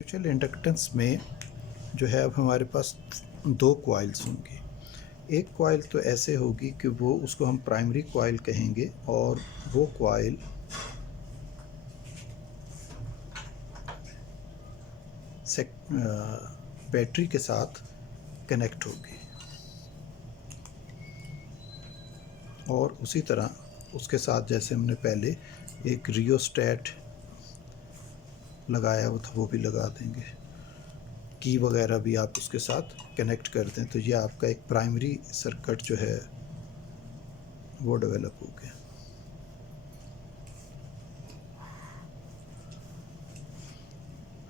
Mutual inductance में जो है अब हमारे पास दो कॉइल्स होंगी। एक कॉइल तो ऐसे होगी कि वो उसको हम प्राइमरी कॉइल कहेंगे और वो कॉइल बैटरी के साथ कनेक्ट होगी और उसी तरह उसके साथ जैसे हमने पहले एक रियोस्टेट लगाया हुआ था वो भी लगा देंगे, की वगैरह भी आप उसके साथ कनेक्ट कर दें तो ये आपका एक प्राइमरी सर्किट जो है वो डेवलप हो गया।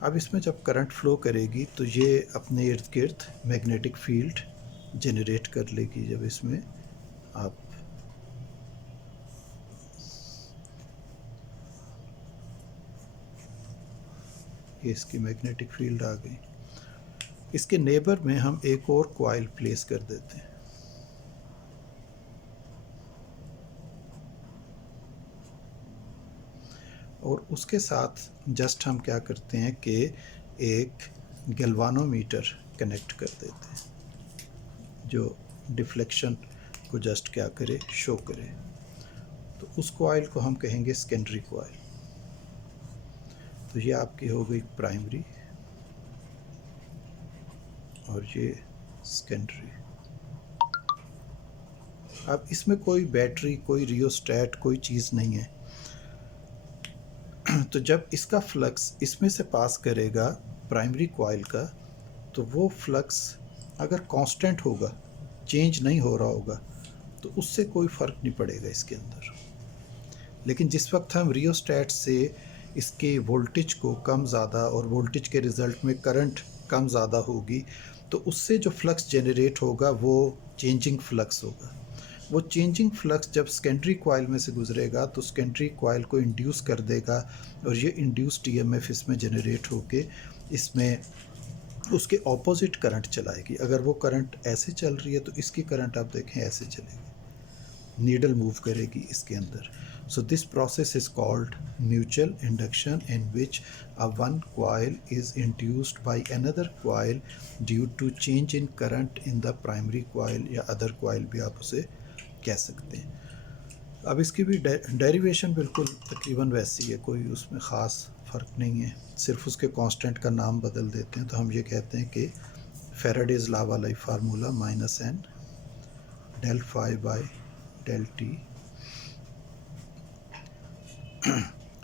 अब इसमें जब करंट फ्लो करेगी तो ये अपने इर्द गिर्द मैग्नेटिक फील्ड जनरेट कर लेगी। जब इसमें आप ये इसकी मैग्नेटिक फील्ड आ गई। इसके नेबर में हम एक और कॉइल प्लेस कर देते हैं और उसके साथ जस्ट हम क्या करते हैं कि एक गैल्वानोमीटर कनेक्ट कर देते हैं जो डिफ्लेक्शन को जस्ट क्या करे, शो करे। तो उस कॉइल को हम कहेंगे सेकेंडरी कॉइल। तो ये आपकी हो गई प्राइमरी और ये सेकेंडरी। अब इसमें कोई बैटरी, कोई रियोस्टेट, कोई चीज़ नहीं है। तो जब इसका फ्लक्स इसमें से पास करेगा प्राइमरी कॉइल का, तो वो फ्लक्स अगर कांस्टेंट होगा, चेंज नहीं हो रहा होगा, तो उससे कोई फ़र्क नहीं पड़ेगा इसके अंदर। लेकिन जिस वक्त हम रियोस्टेट से इसके वोल्टेज को कम ज़्यादा और वोल्टेज के रिज़ल्ट में करंट कम ज़्यादा होगी, तो उससे जो फ्लक्स जनरेट होगा वो चेंजिंग फ्लक्स होगा। वो चेंजिंग फ्लक्स जब सेकेंडरी कॉइल में से गुजरेगा तो सेकेंडरी कॉइल को इंड्यूस कर देगा और ये इंड्यूस्ड ईएमएफ इसमें जनरेट होके इसमें उसके ऑपोजिट करंट चलाएगी। अगर वो करंट ऐसे चल रही है तो इसकी करंट आप देखें ऐसे चलेगी, नीडल मूव करेगी इसके अंदर। So this process is called mutual induction, in which a one coil is induced by another coil due to change in current in the primary coil या other coil भी आप उसे कह सकते हैं। अब इसकी भी डेरिवेशन बिल्कुल तकरीबन वैसी है, कोई उसमें ख़ास फ़र्क नहीं है, सिर्फ उसके कांस्टेंट का नाम बदल देते हैं। तो हम ये कहते हैं कि फैराडेज लॉ वाला formula -n del phi by del t।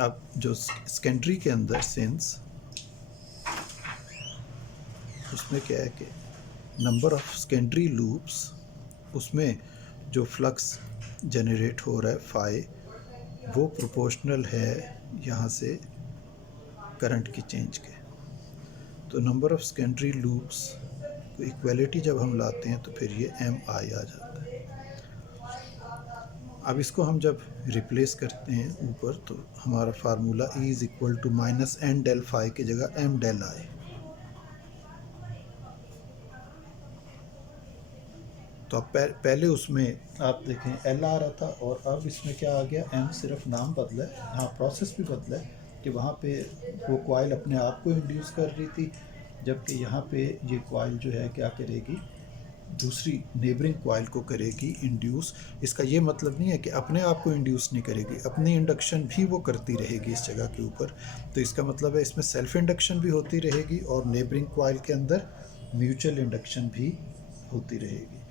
अब जो सेकेंडरी के अंदर सिंस उसमें क्या है कि नंबर ऑफ सेकेंडरी लूप्स, उसमें जो फ्लक्स जनरेट हो रहा है फाई, वो प्रोपोर्शनल है यहाँ से करंट की चेंज के। तो नंबर ऑफ सेकेंडरी लूप्स को इक्वलिटी जब हम लाते हैं तो फिर ये MI आ जाता है। अब इसको हम जब रिप्लेस करते हैं ऊपर, तो हमारा formula E is equal to -n del phi की जगह m del I। तो अब पहले उसमें आप देखें L आ रहा था और अब इसमें क्या आ गया, M, सिर्फ नाम बदला है। हाँ, प्रोसेस भी बदला है कि वहाँ पे वो कॉइल अपने आप को इंड्यूस कर रही थी, जबकि यहाँ पे ये कॉइल जो है क्या करेगी, दूसरी नेबरिंग कॉइल को करेगी इंड्यूस। इसका ये मतलब नहीं है कि अपने आप को इंड्यूस नहीं करेगी, अपनी इंडक्शन भी वो करती रहेगी इस जगह के ऊपर। तो इसका मतलब है इसमें सेल्फ इंडक्शन भी होती रहेगी और नेबरिंग कॉइल के अंदर म्यूचुअल इंडक्शन भी होती रहेगी।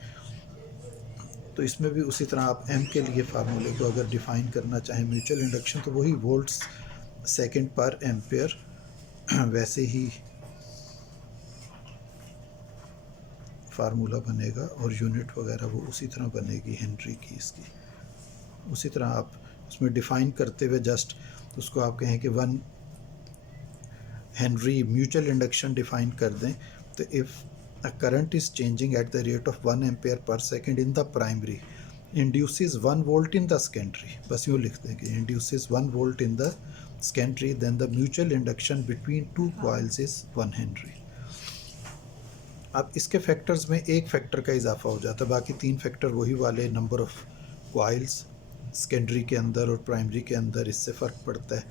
तो इसमें भी उसी तरह आप M के लिए फार्मूले को अगर डिफ़ाइन करना चाहें म्यूचुअल इंडक्शन, तो वही वोल्ट्स सेकेंड पर एम्पेयर, वैसे ही फार्मूला बनेगा और यूनिट वगैरह वो उसी तरह बनेगी हेनरी की इसकी। उसी तरह आप उसमें डिफ़ाइन करते हुए जस्ट उसको आप कहें कि 1 हेनरी म्यूचुअल इंडक्शन डिफ़ाइन कर दें, तो if a current is changing at the rate of 1 ampere per second in the primary, induces 1 volt in the secondary, बस यूँ लिख देंगे, induces 1 volt in the secondary, then the mutual induction between two coils is 1 henry। अब इसके factors में एक factor का इजाफा हो जाता है, बाकी तीन फैक्टर वही वाले, नंबर ऑफ कॉइल्स सेकेंडरी के अंदर और प्राइमरी के अंदर, इससे फ़र्क पड़ता है।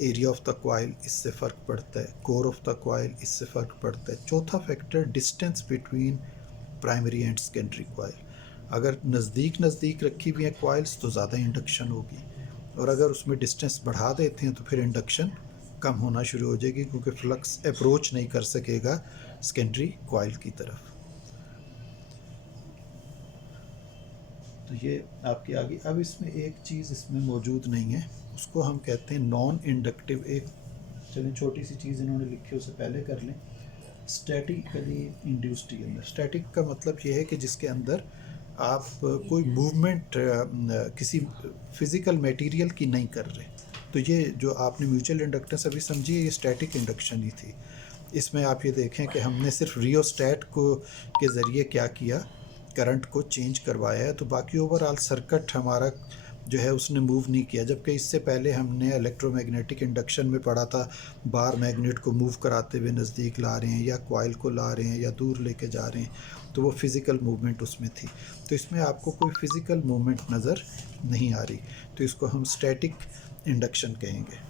एरिया ऑफ द कॉइल, इससे फ़र्क पड़ता है, कोर ऑफ द कॉइल, इससे फ़र्क पड़ता है। चौथा factor distance between primary and secondary coil. अगर नज़दीक नज़दीक रखी हुई हैं कॉइल्स तो ज़्यादा इंडक्शन होगी, और अगर उसमें डिस्टेंस बढ़ा देते हैं तो फिर इंडक्शन कम होना शुरू हो जाएगी, क्योंकि फ्लक्स अप्रोच नहीं कर सकेगा सेकेंडरी कॉइल की तरफ। तो ये आपके आगे। अब इसमें एक चीज़ इसमें मौजूद नहीं है, उसको हम कहते हैं नॉन इंडक्टिव। एक चलिए छोटी सी चीज़ इन्होंने लिखी उसे पहले कर लें। Statically induced EMF. स्टैटिक का मतलब ये है कि जिसके अंदर आप कोई मूवमेंट किसी फिज़िकल मटेरियल की नहीं कर रहे। तो ये जो आपने म्यूचुअल इंडक्टेंस अभी समझी है, ये स्टैटिक इंडक्शन ही थी। इसमें आप ये देखें कि हमने सिर्फ रियोस्टैट को के ज़रिए क्या किया, करंट को चेंज करवाया है, तो बाकी ओवरऑल सर्किट हमारा जो है उसने मूव नहीं किया। जबकि इससे पहले हमने इलेक्ट्रोमैग्नेटिक इंडक्शन में पढ़ा था, बार मैग्नेट को मूव कराते हुए नज़दीक ला रहे हैं, या कॉइल को ला रहे हैं, या दूर लेके जा रहे हैं, तो वो फिज़िकल मूवमेंट उसमें थी। तो इसमें आपको कोई फिज़िकल मूवमेंट नज़र नहीं आ रही, तो इसको हम स्टैटिक इंडक्शन कहेंगे।